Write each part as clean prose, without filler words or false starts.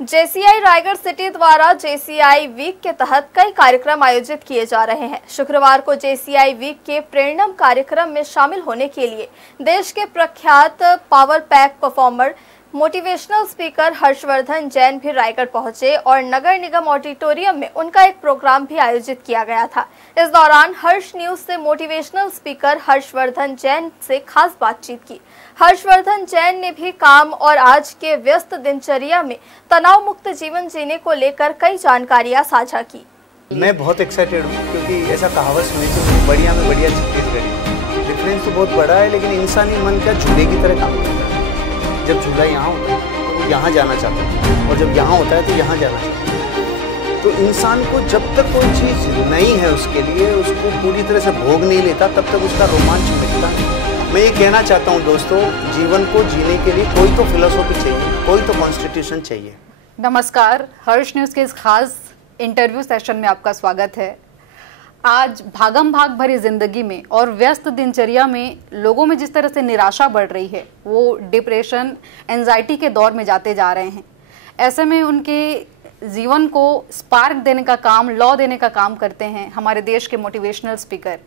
JCI Raigarh city द्वारा JCI week के तहत कई कार्यक्रम आयोजित किए जा रहे हैं। शुक्रवार को जेसीआई वीक के प्रेरणम कार्यक्रम में शामिल होने के लिए देश के प्रख्यात power pack performer motivational speaker Harshvardhan Jain भी रायगढ़ पहुंचे और नगर निगम ऑडिटोरियम में उनका एक प्रोग्राम भी आयोजित किया गया था। इस दौरान हर्ष न्यूज से मोटिवेशनल स्पीकर हर्षवर्धन जैन से खास बातचीत की। हर्षवर्धन जैन ने भी काम और आज के व्यस्त दिनचर्या में तनाव मुक्त जीवन जीने को लेकर कई जानकारियां साझा की। मैं बहुत एक्साइटेड हूँ क्योंकि ऐसा कहावत सुनी थी, बढ़िया में बढ़िया छत्तीसगढ़ी। डिफरेंस तो बहुत बड़ा है, लेकिन इंसानी मन क्या झूले की तरह काम करता है। जब झूला यहाँ होता है तो यहाँ जाना चाहता है, और जब यहाँ होता है तो यहाँ जाना चाहता है। तो इंसान को जब तक कोई चीज़ नहीं है उसके लिए उसको पूरी तरह से भोग नहीं लेता, तब तक उसका रोमांच मिटता नहीं। मैं ये कहना चाहता हूँ दोस्तों, जीवन को जीने के लिए कोई तो फिलोसॉफी चाहिए, कोई तो कॉन्स्टिट्यूशन चाहिए। नमस्कार, हर्ष न्यूज़ के इस खास इंटरव्यू सेशन में आपका स्वागत है। आज भागम भाग भरी जिंदगी में और व्यस्त दिनचर्या में लोगों में जिस तरह से निराशा बढ़ रही है, वो डिप्रेशन, एंजाइटी के दौर में जाते जा रहे हैं। ऐसे में उनके जीवन को स्पार्क देने का काम, लौ देने का काम करते हैं हमारे देश के मोटिवेशनल स्पीकर।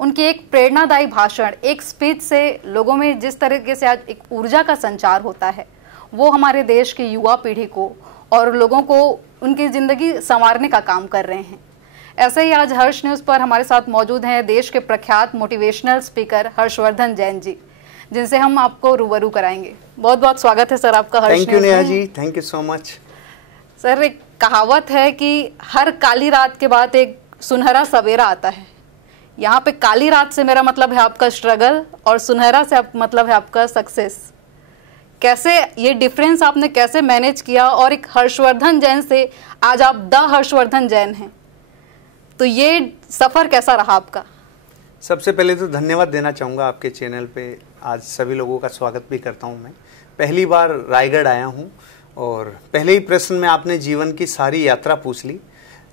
उनके एक प्रेरणादायी भाषण, एक स्पीच से लोगों में जिस तरीके से आज एक ऊर्जा का संचार होता है, वो हमारे देश की युवा पीढ़ी को और लोगों को उनकी ज़िंदगी संवारने का काम कर रहे हैं। ऐसे ही आज हर्ष न्यूज़ पर हमारे साथ मौजूद हैं देश के प्रख्यात मोटिवेशनल स्पीकर हर्षवर्धन जैन जी, जिनसे हम आपको रूबरू कराएंगे। बहुत बहुत स्वागत है सर आपका हर्ष न्यूज़ में। Thank you Neha ji, thank you so much. Sir, एक कहावत है कि हर काली रात के बाद एक सुनहरा सवेरा आता है। यहाँ पे काली रात से मेरा मतलब है आपका स्ट्रगल और सुनहरा से मतलब है आपका सक्सेस। कैसे ये डिफरेंस आपने कैसे मैनेज किया, और एक हर्षवर्धन जैन से आज आप द हर्षवर्धन जैन हैं, तो ये सफ़र कैसा रहा आपका? सबसे पहले तो धन्यवाद देना चाहूँगा आपके चैनल पे। आज सभी लोगों का स्वागत भी करता हूँ। मैं पहली बार रायगढ़ आया हूँ और पहले ही प्रश्न में आपने जीवन की सारी यात्रा पूछ ली।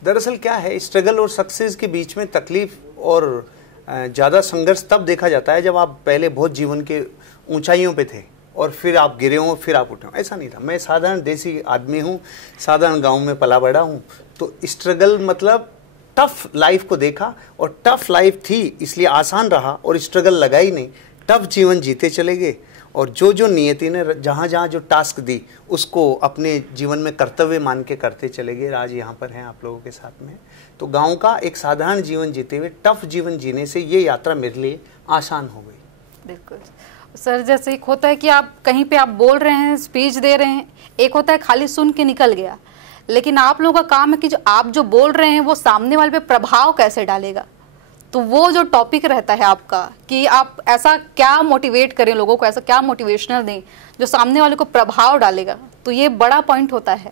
दरअसल क्या है, स्ट्रगल और सक्सेस के बीच में तकलीफ और ज़्यादा संघर्ष तब देखा जाता है जब आप पहले बहुत जीवन के ऊंचाइयों पे थे और फिर आप गिरे हों, फिर आप उठे हों। ऐसा नहीं था। मैं साधारण देसी आदमी हूँ, साधारण गाँव में पला बड़ा हूँ। तो स्ट्रगल मतलब टफ लाइफ को देखा, और टफ लाइफ थी इसलिए आसान रहा, और स्ट्रगल लगा ही नहीं। टफ जीवन जीते चले गए, और जो नियति ने जहाँ जहाँ जो टास्क दी उसको अपने जीवन में कर्तव्य मान के करते चले गए। आज यहाँ पर हैं आप लोगों के साथ में। तो गांव का एक साधारण जीवन जीते हुए टफ जीवन जीने से ये यात्रा मेरे लिए आसान हो गई। बिल्कुल सर, जैसे एक होता है कि आप कहीं पे आप बोल रहे हैं, स्पीच दे रहे हैं, एक होता है खाली सुन के निकल गया, लेकिन आप लोगों का काम है कि जो आप जो बोल रहे हैं वो सामने वाले पे प्रभाव कैसे डालेगा। तो वो जो टॉपिक रहता है आपका कि आप ऐसा क्या मोटिवेट करें लोगों को, ऐसा क्या मोटिवेशनल दें जो सामने वाले को प्रभाव डालेगा, तो ये बड़ा पॉइंट होता है।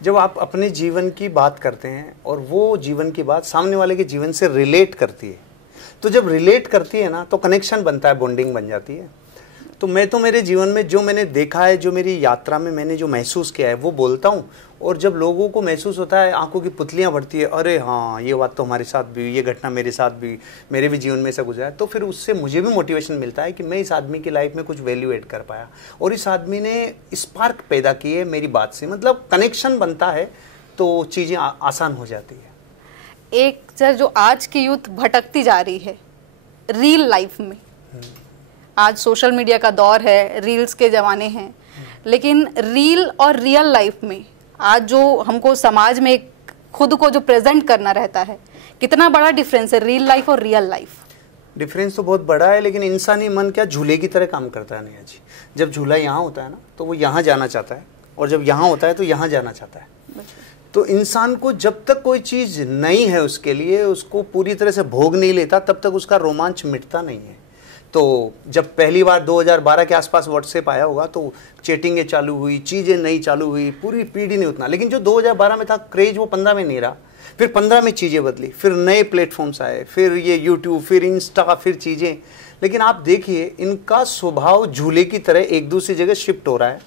जब आप अपने जीवन की बात करते हैं और वो जीवन की बात सामने वाले के जीवन से रिलेट करती है, तो जब रिलेट करती है ना, तो कनेक्शन बनता है, बॉन्डिंग बन जाती है। तो मैं तो मेरे जीवन में जो मैंने देखा है, जो मेरी यात्रा में मैंने जो महसूस किया है वो बोलता हूँ। और जब लोगों को महसूस होता है, आंखों की पुतलियाँ बढ़ती है, अरे हाँ ये बात तो हमारे साथ भी हुई, ये घटना मेरे साथ भी, मेरे भी जीवन में ऐसा गुजरा है, तो फिर उससे मुझे भी मोटिवेशन मिलता है कि मैं इस आदमी की लाइफ में कुछ वैल्यू ऐड कर पाया, और इस आदमी ने स्पार्क पैदा की है मेरी बात से। मतलब कनेक्शन बनता है तो चीज़ें आसान हो जाती है। एक सर, जो आज की यूथ भटकती जा रही है रियल लाइफ में, आज सोशल मीडिया का दौर है, रील्स के ज़माने हैं, लेकिन रील और रियल लाइफ में आज जो हमको समाज में एक खुद को जो प्रेजेंट करना रहता है, कितना बड़ा डिफरेंस है रियल लाइफ और रियल लाइफ? डिफरेंस तो बहुत बड़ा है, लेकिन इंसानी मन क्या झूले की तरह काम करता है नेहा जी। जब झूला यहाँ होता है ना, तो वो यहाँ जाना चाहता है, और जब यहाँ होता है तो यहाँ जाना चाहता है। तो इंसान को जब तक कोई चीज़ नहीं है उसके लिए उसको पूरी तरह से भोग नहीं लेता, तब तक उसका रोमांच मिटता नहीं है। तो जब पहली बार 2012 के आसपास व्हाट्सएप आया होगा तो चैटिंगें चालू हुई, चीज़ें नई चालू हुई, पूरी पीढ़ी ने उतना। लेकिन जो 2012 में था क्रेज, वो 15 में नहीं रहा। फिर 15 में चीज़ें बदली, फिर नए प्लेटफॉर्म्स आए, फिर ये यूट्यूब, फिर इंस्टा, फिर चीज़ें। लेकिन आप देखिए इनका स्वभाव झूले की तरह एक दूसरी जगह शिफ्ट हो रहा है।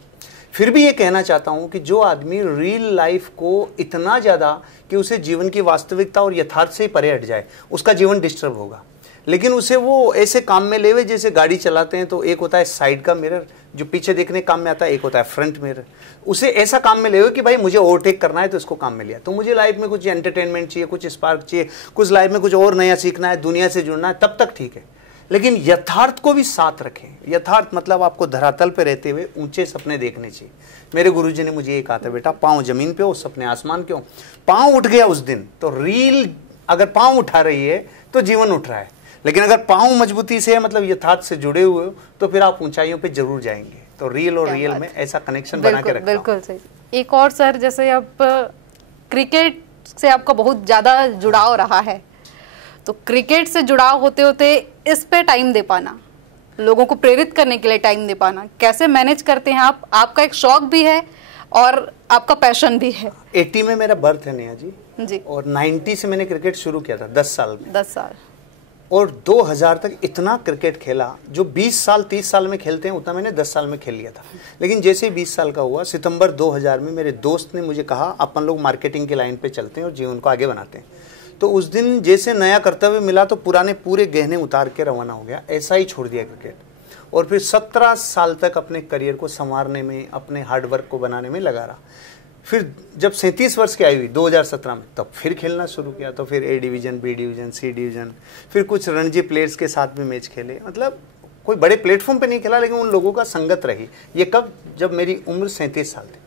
फिर भी ये कहना चाहता हूँ कि जो आदमी रियल लाइफ को इतना ज़्यादा कि उसे जीवन की वास्तविकता और यथार्थ से ही परे हट जाए, उसका जीवन डिस्टर्ब होगा। लेकिन उसे वो ऐसे काम में लेवे जैसे गाड़ी चलाते हैं, तो एक होता है साइड का मिरर, जो पीछे देखने काम में आता है, एक होता है फ्रंट मिरर। उसे ऐसा काम में ले कि भाई मुझे ओवरटेक करना है तो इसको काम में लिया। तो मुझे लाइफ में कुछ एंटरटेनमेंट चाहिए, कुछ स्पार्क चाहिए, कुछ लाइफ में कुछ और नया सीखना है, दुनिया से जुड़ना है, तब तक ठीक है, लेकिन यथार्थ को भी साथ रखें। यथार्थ मतलब आपको धरातल पे रहते हुए ऊंचे सपने देखने चाहिए। मेरे गुरुजी ने मुझे ये कहा था, बेटा पाँव जमीन पे हो, सपने आसमान के हो। पाँव उठ गया उस दिन तो रील, अगर पाँव उठा रही है तो जीवन उठ रहा है, लेकिन अगर पाँव मजबूती से मतलब यथार्थ से जुड़े हुए हो तो फिर आप ऊंचाइयों पे जरूर जाएंगे। तो रील और रियल में ऐसा कनेक्शन बना के रखना। बिल्कुल सही। एक और सर, जैसे अब क्रिकेट से आपका बहुत ज्यादा जुड़ाव रहा है, तो क्रिकेट से जुड़ाव होते होते इस पे टाइम दे पाना, लोगों को प्रेरित करने के लिए टाइम दे पाना, कैसे मैनेज करते हैं आप? आपका एक शौक भी है और आपका पैशन भी है। 80 में मेरा बर्थ है नेहा जी, और 90 से मैंने क्रिकेट शुरू किया था, 10 साल में। 10 साल। और 2000 तक इतना क्रिकेट खेला, जो 20 साल 30 साल में खेलते हैं उतना मैंने 10 साल में खेल लिया था। लेकिन जैसे ही 20 साल का हुआ, सितंबर 2000 में मेरे दोस्त ने मुझे कहा अपन लोग मार्केटिंग की लाइन पे चलते हैं और जीवन को आगे बनाते हैं। तो उस दिन जैसे नया कर्तव्य मिला तो पुराने पूरे गहने उतार के रवाना हो गया, ऐसा ही छोड़ दिया क्रिकेट। और फिर 17 साल तक अपने करियर को संवारने में, अपने हार्डवर्क को बनाने में लगा रहा। फिर जब 37 वर्ष की आई हुई 2017 में, तब फिर खेलना शुरू किया। तो फिर A division, B division, C division, फिर कुछ रणजी प्लेयर्स के साथ भी मैच खेले। मतलब कोई बड़े प्लेटफॉर्म पे नहीं खेला, लेकिन उन लोगों का संगत रही। ये कब? जब मेरी उम्र 37 साल थी।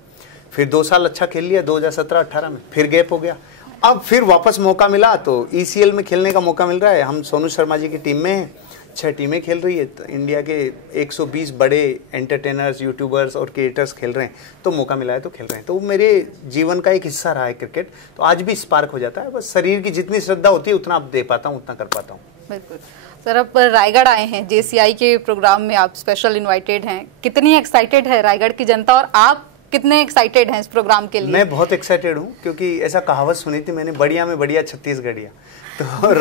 फिर 2 साल अच्छा खेल लिया 2017-18 में, फिर गैप हो गया। अब फिर वापस मौका मिला तो ECL में खेलने का मौका मिल रहा है। हम सोनू शर्मा जी की टीम में हैं, 6 टीमें खेल रही है। तो इंडिया के 120 बड़े एंटरटेनर्स, यूट्यूबर्स और क्रिएटर्स खेल रहे हैं, तो मौका मिला है तो खेल रहे हैं। तो मेरे जीवन का एक हिस्सा रहा है क्रिकेट। तो आज भी स्पार्क हो जाता है, बस शरीर की जितनी श्रद्धा होती है उतना आप दे पाता हूँ, उतना कर पाता हूँ। बिल्कुल सर, आप रायगढ़ आए हैं, JCI के प्रोग्राम में आप स्पेशल इनवाइटेड हैं। कितनी एक्साइटेड है रायगढ़ की जनता और आप कितने एक्साइटेड हैं इस प्रोग्राम के लिए? मैं बहुत एक्साइटेड हूँ, क्योंकि ऐसा कहावत सुनी थी मैंने, बढ़िया में बढ़िया छत्तीसगढ़िया। तो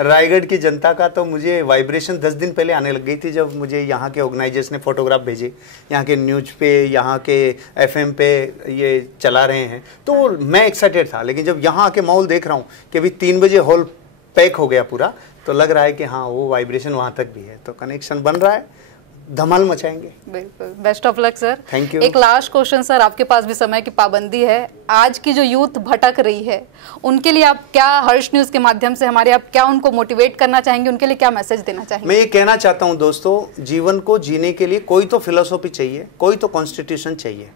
रायगढ़ की जनता का तो मुझे वाइब्रेशन 10 दिन पहले आने लग गई थी, जब मुझे यहाँ के ऑर्गेनाइजर्स ने फोटोग्राफ भेजे, यहाँ के न्यूज पे, यहाँ के FM पे ये चला रहे हैं। तो मैं एक्साइटेड था, लेकिन जब यहाँ आके माहौल देख रहा हूँ कि अभी 3 बजे हॉल पैक हो गया पूरा, तो लग रहा है कि हाँ वो वाइब्रेशन वहाँ तक भी है। तो कनेक्शन बन रहा है, धमाल मचाएंगे। बिल्कुल, best of luck sir. Thank you. एक लास्ट क्वेश्चन सर, आपके पास भी समय की पाबंदी है। आज की जो यूथ भटक रही है, उनके लिए आप क्या, हर्ष न्यूज के माध्यम से हमारे, आप क्या उनको मोटिवेट करना चाहेंगे, उनके लिए क्या मैसेज देना चाहेंगे? मैं ये कहना चाहता हूँ दोस्तों, जीवन को जीने के लिए कोई तो फिलोसॉफी चाहिए, कोई तो कॉन्स्टिट्यूशन चाहिए।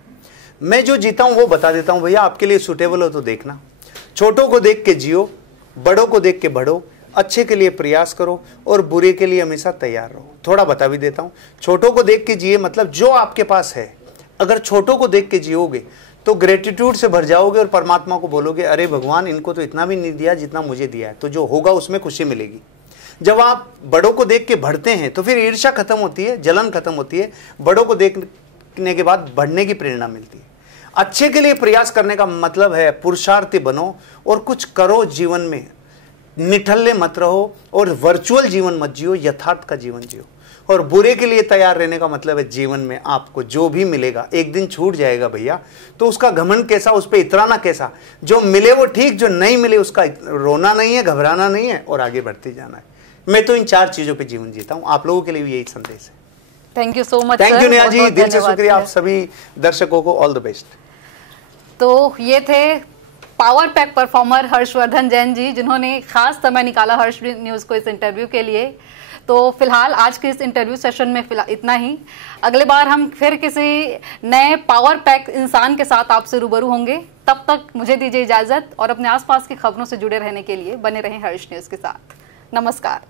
मैं जो जीता हूँ वो बता देता हूँ, भैया आपके लिए सूटेबल हो तो देखना। छोटों को देख के जियो, बड़ों को देख के बढ़ो, अच्छे के लिए प्रयास करो और बुरे के लिए हमेशा तैयार रहो। थोड़ा बता भी देता हूँ, छोटों को देख के जिए मतलब जो आपके पास है, अगर छोटों को देख के जियोगे तो ग्रेटिट्यूड से भर जाओगे और परमात्मा को बोलोगे, अरे भगवान इनको तो इतना भी नहीं दिया जितना मुझे दिया है, तो जो होगा उसमें खुशी मिलेगी। जब आप बड़ों को देख के बढ़ते हैं तो फिर ईर्ष्या खत्म होती है, जलन खत्म होती है, बड़ों को देखने के बाद बढ़ने की प्रेरणा मिलती है। अच्छे के लिए प्रयास करने का मतलब है पुरुषार्थी बनो और कुछ करो जीवन में, निठल्ले मत रहो और वर्चुअल जीवन मत जियो, यथार्थ का जीवन जियो। और बुरे के लिए तैयार रहने का मतलब है जीवन में आपको जो भी मिलेगा एक दिन छूट जाएगा भैया, तो उसका घमंड कैसा, उस पर इतराना कैसा। जो मिले वो ठीक, जो नहीं मिले उसका रोना नहीं है, घबराना नहीं है और आगे बढ़ते जाना है। मैं तो इन 4 चीजों पे जीवन जीता हूँ। आप लोगों के लिए भी यही संदेश है। Thank you so much. Thank you Neha ji, दिल से शुक्रिया। आप सभी दर्शकों को ऑल द बेस्ट। तो ये थे power pack performer Harshvardhan Jain ji, जिन्होंने खास समय निकाला हर्ष न्यूज को इस इंटरव्यू के लिए। तो फिलहाल आज के इस इंटरव्यू सेशन में फिलहाल इतना ही। अगले बार हम फिर किसी नए पावर पैक इंसान के साथ आपसे रूबरू होंगे। तब तक मुझे दीजिए इजाजत और अपने आसपास की खबरों से जुड़े रहने के लिए बने रहें हर्ष न्यूज के साथ। नमस्कार।